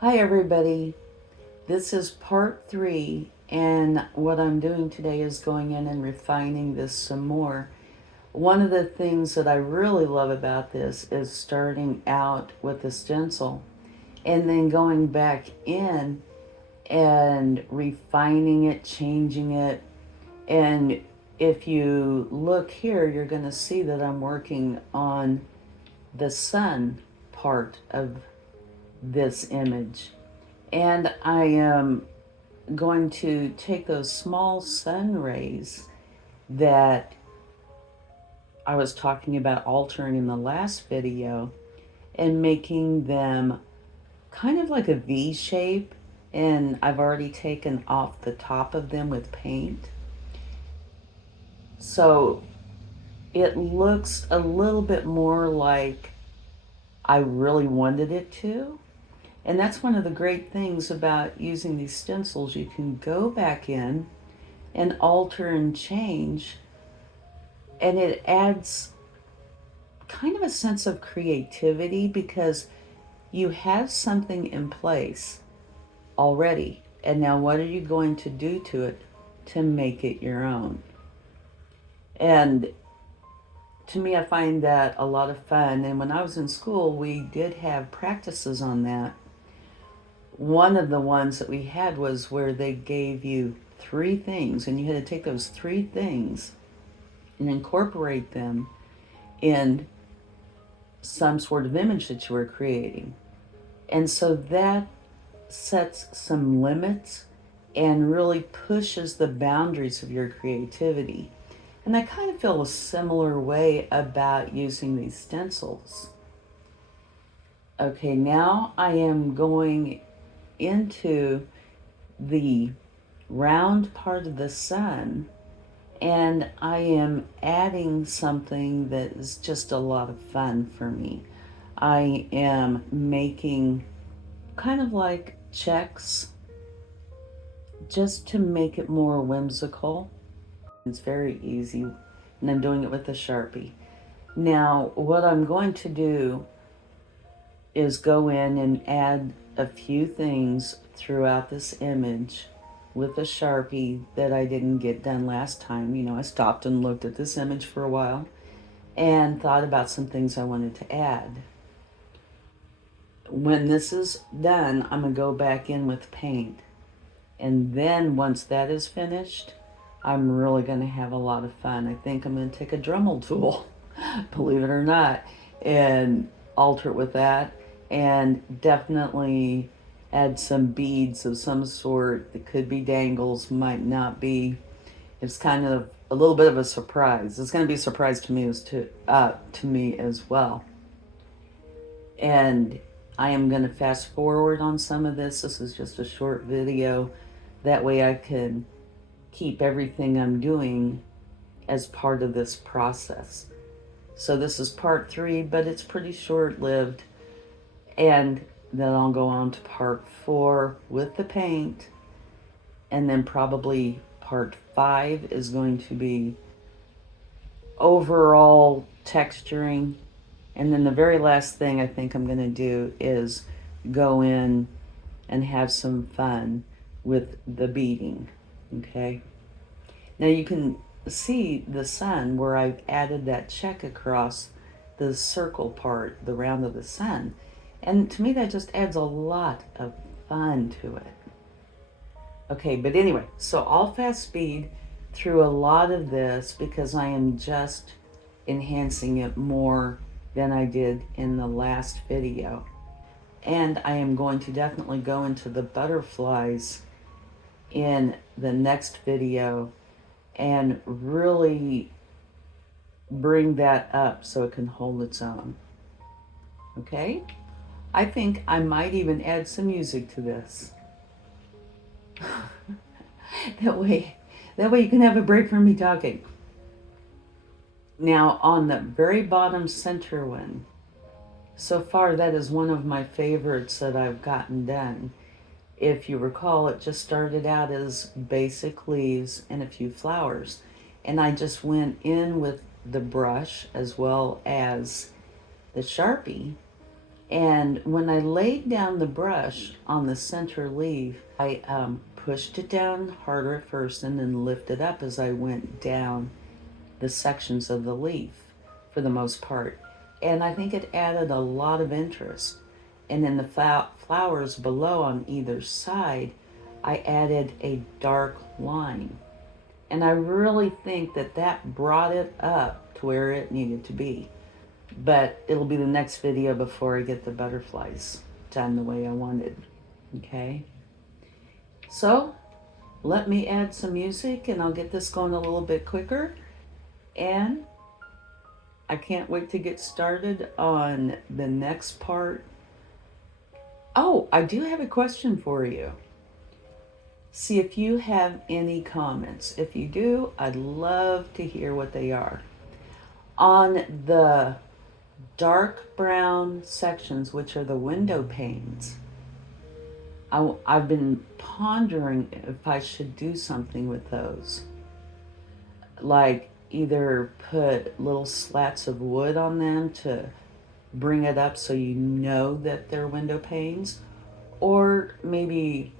Hi everybody, this is part 3, and what I'm doing today is going in and refining this some more. One of the things that I really love about this is starting out with a stencil and then going back in and refining it, changing it. And if you look here, you're going to see that I'm working on the sun part of this image. And I am going to take those small sun rays that I was talking about altering in the last video and making them kind of like a V shape. And I've already taken off the top of them with paint. So it looks a little bit more like I really wanted it to. And that's one of the great things about using these stencils. You can go back in and alter and change, and it adds kind of a sense of creativity because you have something in place already. And now, what are you going to do to it to make it your own? And to me, I find that a lot of fun. And when I was in school, we did have practices on that. One of the ones that we had was where they gave you 3 things, and you had to take those 3 things and incorporate them in some sort of image that you were creating. And so that sets some limits and really pushes the boundaries of your creativity. And I kind of feel a similar way about using these stencils. Okay, now I am going into the round part of the sun, and I am adding something that is just a lot of fun for me. I am making kind of like checks just to make it more whimsical. It's very easy, and I'm doing it with a Sharpie. Now, what I'm going to do is go in and add a few things throughout this image with a Sharpie that I didn't get done last time. You know, I stopped and looked at this image for a while and thought about some things I wanted to add. When this is done, I'm going to go back in with paint. And then once that is finished, I'm really going to have a lot of fun. I think I'm going to take a Dremel tool, believe it or not, and alter it with that, and definitely add some beads of some sort. That could be dangles, might not be. It's kind of a little bit of a surprise. It's going to be a surprise to me to me as well. And I am going to fast forward on some of this. This is just a short video. That way I can keep everything I'm doing as part of this process. So this is part 3, but it's pretty short-lived. And then I'll go on to part 4 with the paint. And then probably part 5 is going to be overall texturing. And then the very last thing I think I'm going to do is go in and have some fun with the beading. Okay. Now you can see the sun where I've added that check across the circle part, the round of the sun. And to me, that just adds a lot of fun to it. Okay, but anyway, so I'll fast speed through a lot of this because I am just enhancing it more than I did in the last video. And I am going to definitely go into the butterflies in the next video and really bring that up so it can hold its own. Okay? I think I might even add some music to this. that way you can have a break from me talking. Now on the very bottom center one, so far that is one of my favorites that I've gotten done. If you recall, it just started out as basic leaves and a few flowers. And I just went in with the brush as well as the Sharpie And when I laid down the brush on the center leaf, I pushed it down harder at first and then lifted up as I went down the sections of the leaf for the most part. And I think it added a lot of interest. And then the flowers below on either side, I added a dark line. And I really think that that brought it up to where it needed to be. But it'll be the next video before I get the butterflies done the way I wanted. Okay? So, let me add some music and I'll get this going a little bit quicker. And I can't wait to get started on the next part. Oh, I do have a question for you. See if you have any comments. If you do, I'd love to hear what they are. On the dark brown sections, which are the window panes, I've been pondering if I should do something with those. Like either put little slats of wood on them to bring it up so you know that they're window panes, or maybe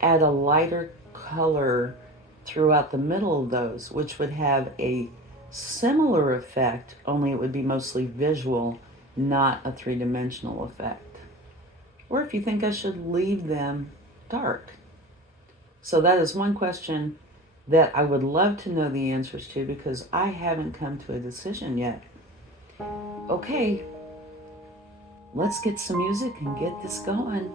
add a lighter color throughout the middle of those, which would have a similar effect, only it would be mostly visual, not a three-dimensional effect. Or if you think I should leave them dark. So that is one question that I would love to know the answers to because I haven't come to a decision yet. Okay, let's get some music and get this going.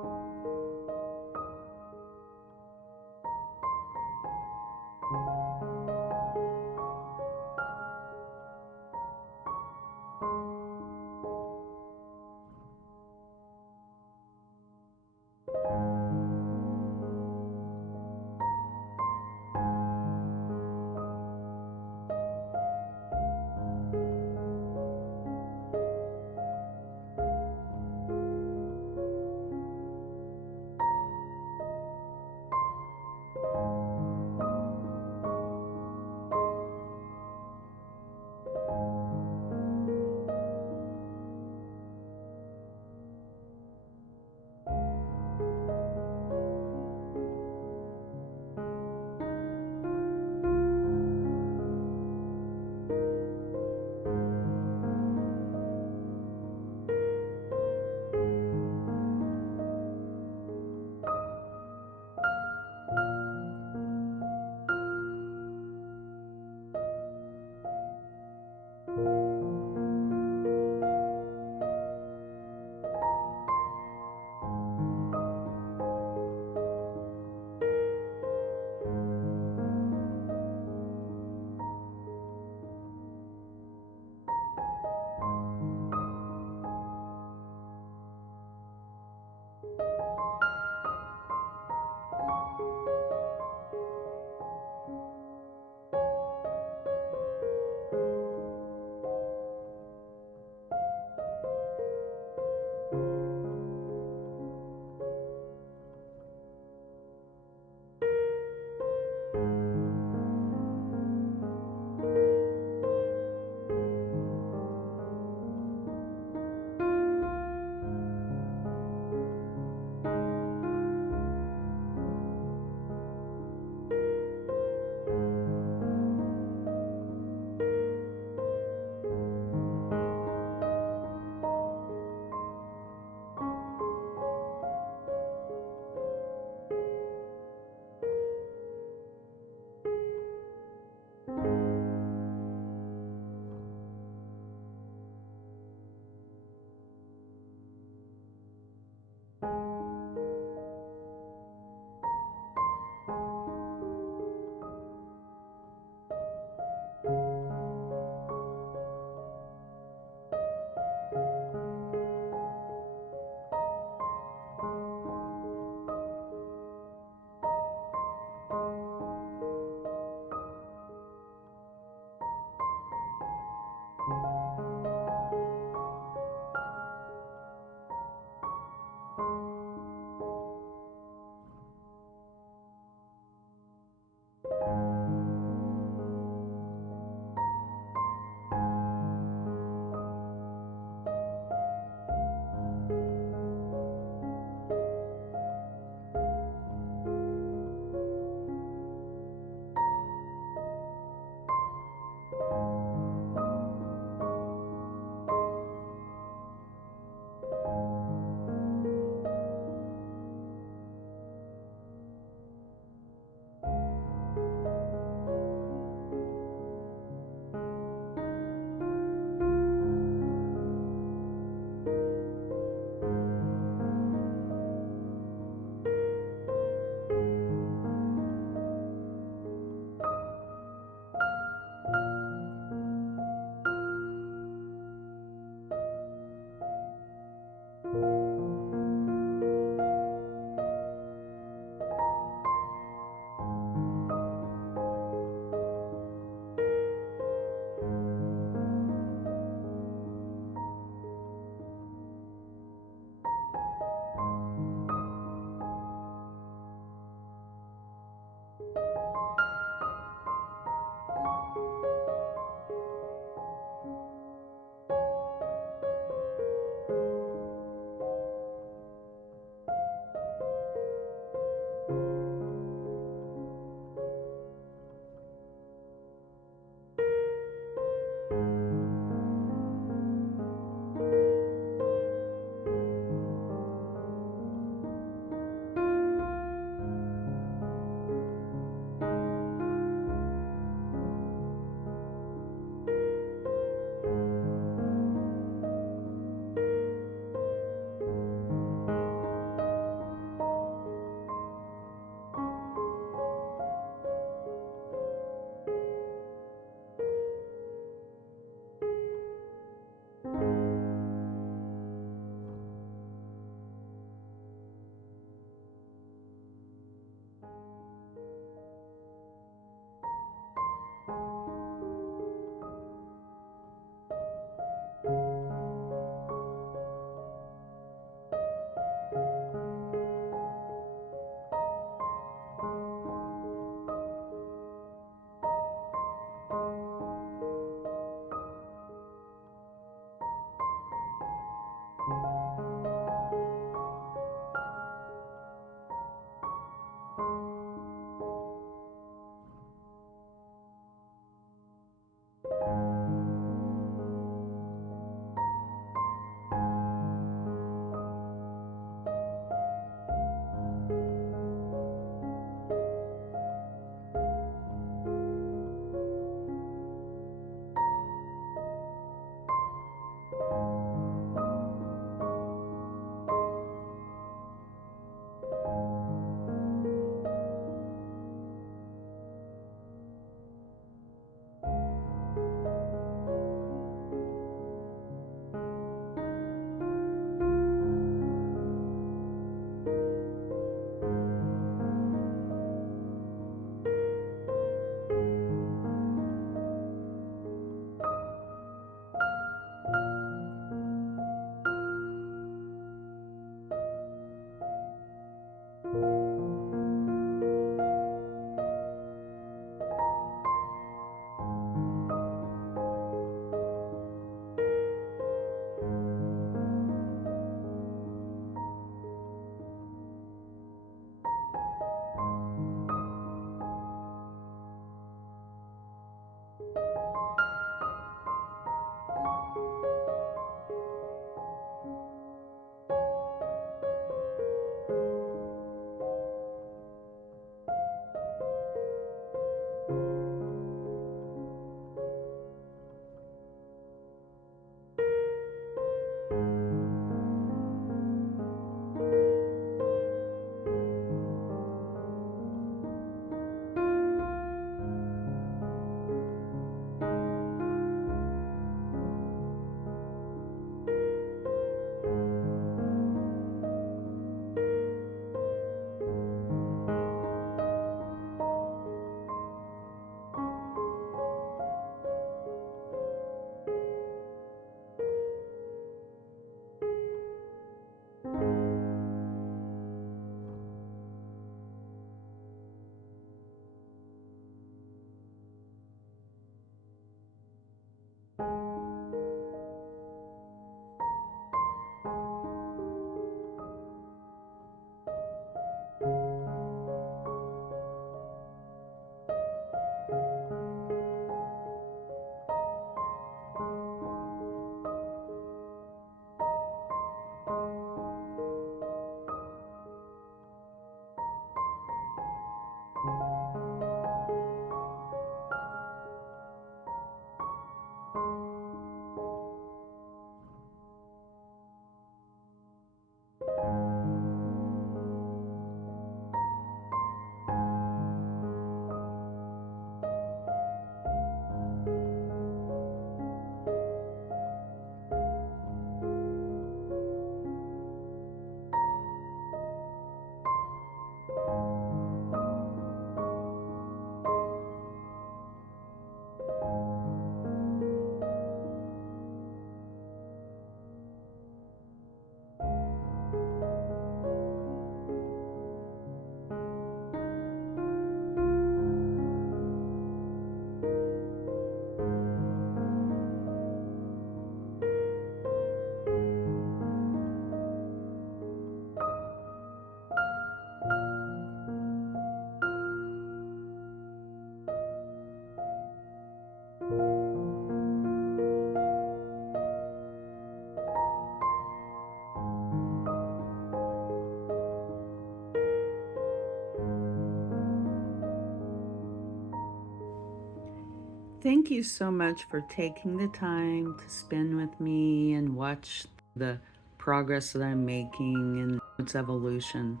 Thank you so much for taking the time to spend with me and watch the progress that I'm making and its evolution.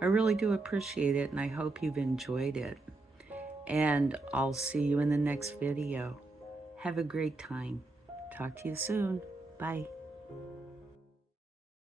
I really do appreciate it, and I hope you've enjoyed it. And I'll see you in the next video. Have a great time. Talk to you soon. Bye.